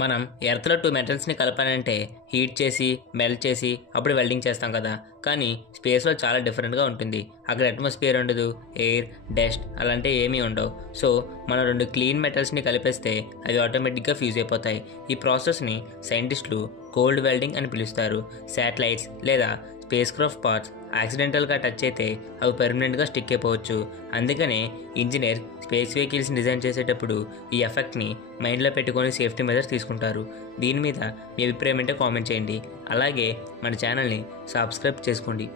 మనం ఎర్త్లో 2 మెటల్స్ని కలపాలంటే హీట్ చేసి మెల్ట్ చేసి అప్పుడు వెల్డింగ్ చేస్తాం కదా. కానీ స్పేస్లో చాలా డిఫరెంట్గా ఉంటుంది. అక్కడ అట్మాస్ఫియర్ ఉండదు, ఎయిర్, డస్ట్ అలాంటివి ఏమీ ఉండవు. సో మనం 2 క్లీన్ మెటల్స్ని కలిపేస్తే అవి ఆటోమేటిక్గా ఫ్యూజ్ అయిపోతాయి. ఈ ప్రాసెస్ని సైంటిస్టులు కోల్డ్ వెల్డింగ్ అని పిలుస్తారు. శాటిలైట్స్ లేదా స్పేస్ క్రాఫ్ట్ పార్ట్స్ యాక్సిడెంటల్గా టచ్ అయితే అవి పర్మనెంట్గా స్టిక్ అయిపోవచ్చు. అందుకనే ఇంజనీర్ స్పేస్ వెహికల్స్ని డిజైన్ చేసేటప్పుడు ఈ ఎఫెక్ట్ని మైండ్లో పెట్టుకొని సేఫ్టీ మెజర్స్ తీసుకుంటారు. దీని మీద మీ అభిప్రాయం అంటే కామెంట్ చేయండి. అలాగే మన ఛానల్ని సబ్స్క్రైబ్ చేసుకోండి.